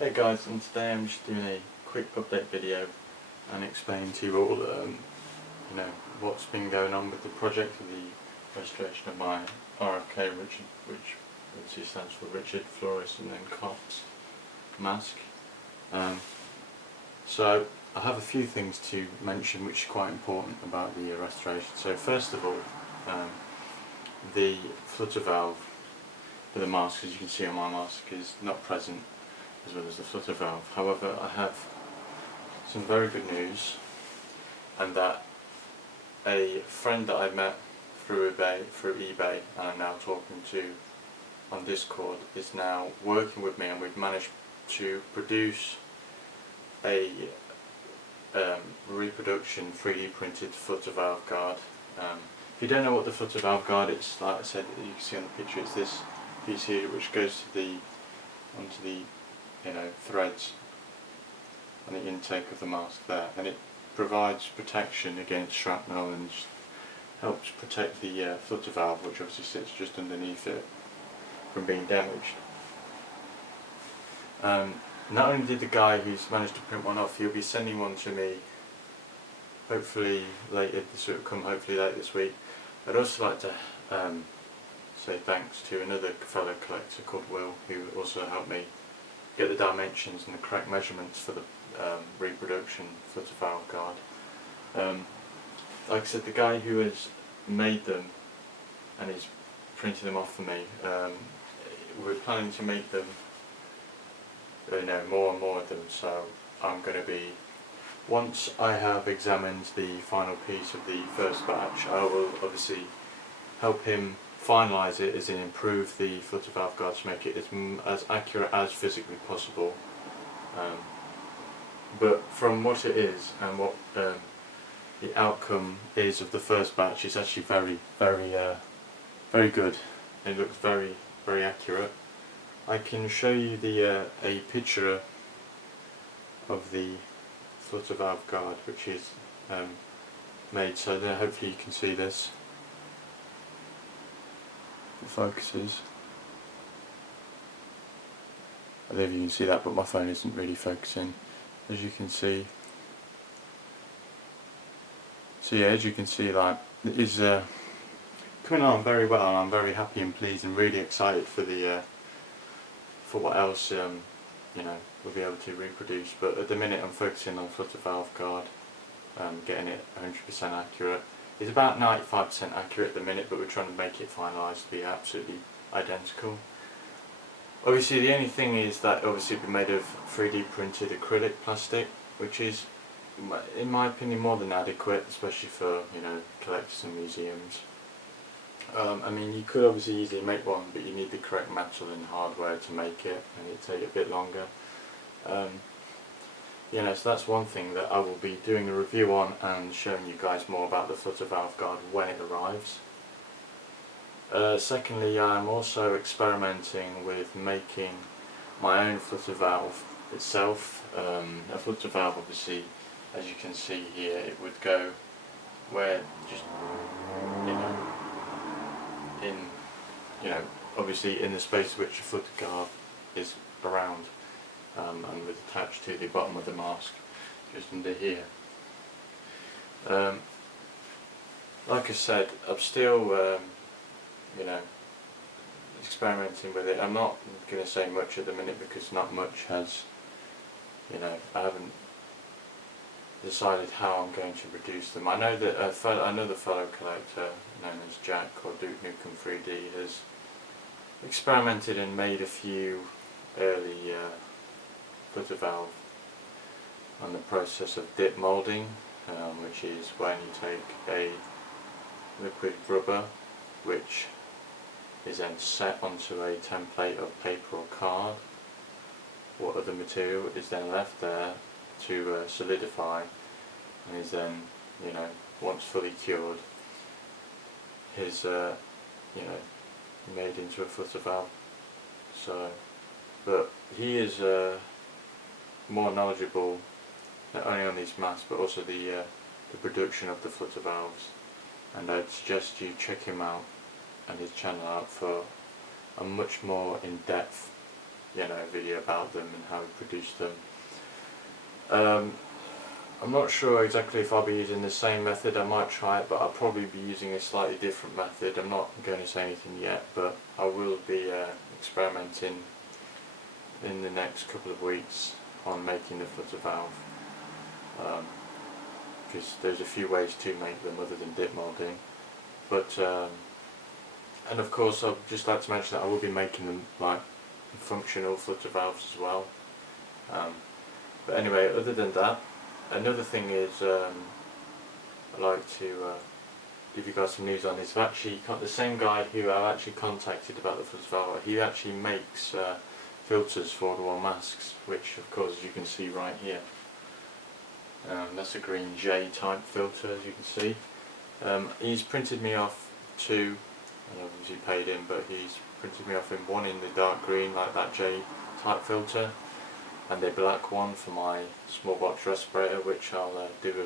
Hey guys, and today I'm just doing a quick update video and explaining to you all what's been going on with the project of the restoration of my R.F.K, which obviously stands for Richard Fluorescent and Cots mask. So I have a few things to mention which are quite important about the restoration. So first of all, the flutter valve for the mask, as you can see on my mask, is not present, as well as the flutter valve. However, I have some very good news, and that a friend that I met through eBay and I'm now talking to on Discord is now working with me, and we've managed to produce a Reproduction 3D printed flutter valve guard. If you don't know what the flutter valve guard is, like I said, you can see on the picture, it's this piece here which goes to onto the threads on the intake of the mask there, and it provides protection against shrapnel and helps protect the flutter valve, which obviously sits just underneath it, from being damaged. Not only did the guy who's managed to print one off, he'll be sending one to me hopefully later this week. I'd also like to say thanks to another fellow collector called Will, who also helped me get the dimensions and the correct measurements for the Reproduction flutter valve guard. Like I said, the guy who has made them and is printing them off for me, we're planning to make them, more and more of them. So I'm going to be, once I have examined the final piece of the first batch, I will obviously help him finalise it, as in improve the flutter valve guard to make it as accurate as physically possible. But from what it is and what the outcome is of the first batch, it's actually very good. It looks very accurate. I can show you a picture of the flutter valve guard, which is made, so there hopefully you can see this. It focuses. I don't know if you can see that, but my phone isn't really focusing, as you can see. So yeah, as you can see, like, it is coming along very well, and I'm very happy and pleased and really excited for the for what else we'll be able to reproduce. But at the minute I'm focusing on flutter valve guard, getting it 100% accurate. It's about 95% accurate at the minute, but we're trying to make it finalised to be absolutely identical. Obviously the only thing is that obviously it'll be made of 3D printed acrylic plastic, which is, in my opinion, more than adequate, especially for collectors and museums. I mean, you could obviously easily make one, but you need the correct metal and hardware to make it, and it'd take a bit longer. So that's one thing that I will be doing a review on and showing you guys more about the flutter valve guard when it arrives. Secondly, I'm also experimenting with making my own flutter valve itself. A flutter valve, obviously, as you can see here, it would go where just obviously in the space which the flutter guard is around, and was attached to the bottom of the mask, just under here. Like I said, I'm still experimenting with it. I'm not going to say much at the minute because not much has, I haven't decided how I'm going to produce them. I know that another fellow collector known as Jack, or Duke Nukem 3D, has experimented and made a few early flutter valve on the process of dip moulding, which is when you take a liquid rubber which is then set onto a template of paper or card. What other material is then left there to solidify, and is then, once fully cured, is made into a flutter valve. So, but he is more knowledgeable not only on these masks but also the production of the flutter valves, and I'd suggest you check him out and his channel out for a much more in-depth video about them and how we produce them. I'm not sure exactly if I'll be using the same method. I might try it, but I'll probably be using a slightly different method. I'm not going to say anything yet, but I will be experimenting in the next couple of weeks on making the flutter valve, because there's a few ways to make them other than dip moulding. But and of course, I'd just like to mention that I will be making them like functional flutter valves as well. But anyway, other than that, another thing is I'd like to give you guys some news on this. I've actually got the same guy who I've actually contacted about the flutter valve. He actually makes filters for the wall masks, which of course, as you can see right here, that's a green J type filter, as you can see. He's printed me off two, and obviously paid him, but he's printed me off in one in the dark green like that J type filter, and a black one for my small box respirator, which I'll do a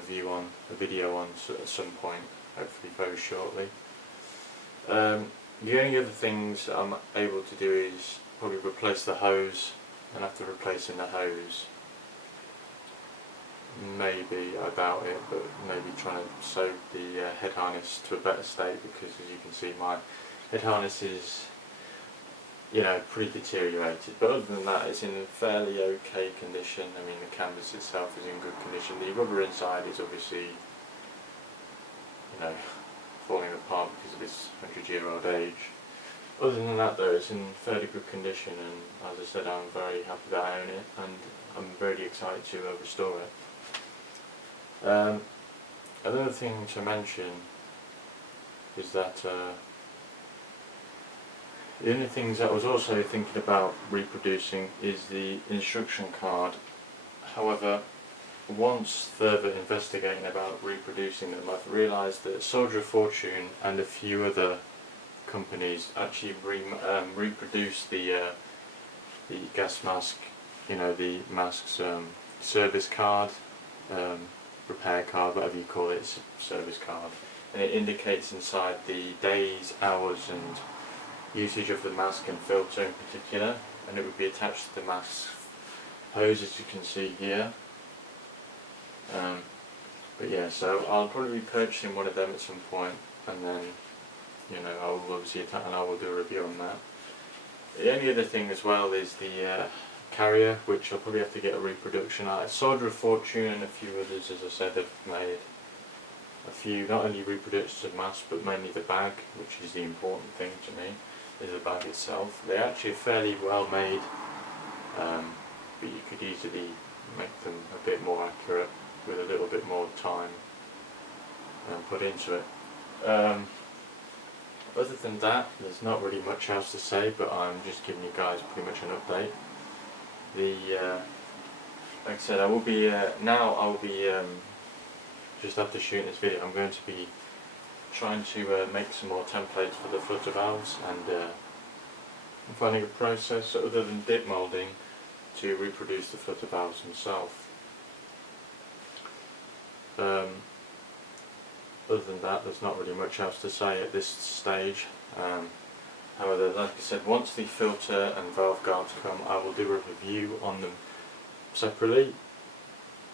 video on at some point, hopefully very shortly. The only other things I'm able to do is probably replace the hose, and after replacing the hose, maybe, I doubt it, but maybe trying to sew the head harness to a better state, because as you can see my head harness is pretty deteriorated, but other than that it's in a fairly okay condition. I mean, the canvas itself is in good condition. The rubber inside is obviously falling apart because of its 100-year-old age. Other than that though, it's in fairly good condition, and as I said, I'm very happy that I own it, and I'm really excited to restore it. Another thing to mention is that the only things I was also thinking about reproducing is the instruction card. However, once further investigating about reproducing them, I've realised that Soldier of Fortune and a few other companies actually reproduce the gas mask, the mask's service card, repair card, whatever you call it, service card, and it indicates inside the days, hours and usage of the mask and filter in particular, and it would be attached to the mask hose, as you can see here. But yeah, so I'll probably be purchasing one of them at some point, and then I will obviously attach, and I will do a review on that. The only other thing as well is the carrier, which I'll probably have to get a reproduction out. Soldier of Fortune and a few others, as I said, have made a few, not only reproductions of masks, but mainly the bag, which is the important thing to me, is the bag itself. They're actually fairly well made, but you could easily make them a bit more accurate with a little bit more time put into it. Other than that, there's not really much else to say, but I'm just giving you guys pretty much an update. Like I said, I will be just after shooting this video, I'm going to be trying to make some more templates for the flutter valves, and I'm finding a process other than dip moulding to reproduce the flutter valves themselves. Other than that, there's not really much else to say at this stage. However, like I said, once the filter and valve guards come, I will do a review on them separately,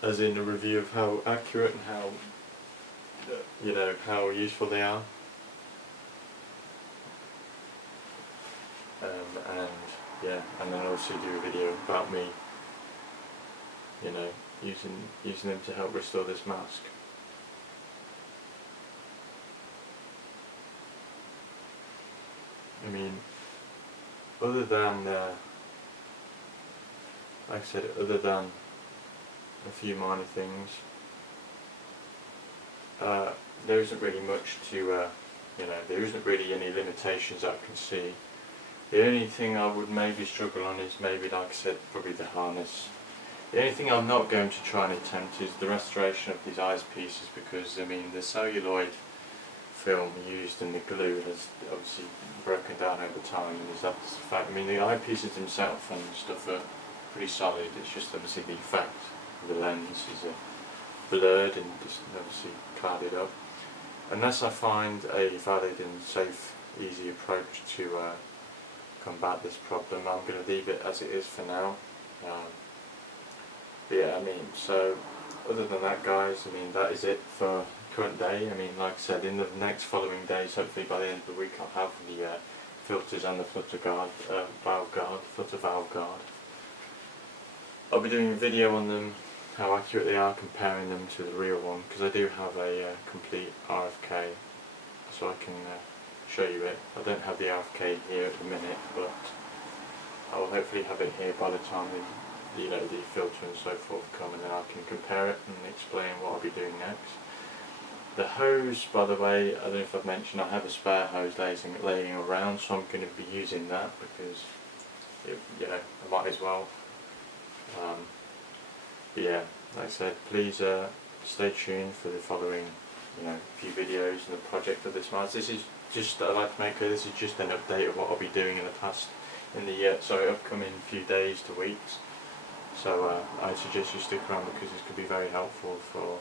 as in a review of how accurate and how how useful they are. And yeah, and then also do a video about me, using them to help restore this mask. I mean, other than, like I said, other than a few minor things, there isn't really much to, there isn't really any limitations I can see. The only thing I would maybe struggle on is maybe, like I said, probably the harness. The only thing I'm not going to try and attempt is the restoration of these eyepieces, because I mean the celluloid film used in the glue has obviously broken down over time, and that's the fact. I mean, the eyepieces themselves and stuff are pretty solid. It's just obviously the effect of the lens is blurred and just obviously clouded up. Unless I find a valid and safe, easy approach to combat this problem. I'm going to leave it as it is for now. But yeah, I mean, so other than that, guys, I mean, that is it for current day. I mean, like I said, in the next following days, hopefully by the end of the week, I'll have the filters and the Flutter valve guard. I'll be doing a video on them, how accurate they are, comparing them to the real one, because I do have a complete R.F.K, so I can show you it. I don't have the R.F.K here at the minute, but I will hopefully have it here by the time the filter and so forth come, and then I can compare it and explain what I'll be doing next. The hose, by the way, I don't know if I've mentioned, I have a spare hose laying around, so I'm going to be using that because I might as well. But yeah, like I said, please stay tuned for the following few videos and the project of this month. This is just, I'd like to make clear, this is just an update of what I'll be doing in the upcoming few days to weeks. So I suggest you stick around because this could be very helpful for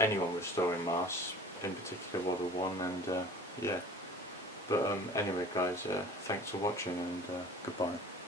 anyone restoring masks, in particular WW1, and yeah. But anyway, guys, thanks for watching, and goodbye.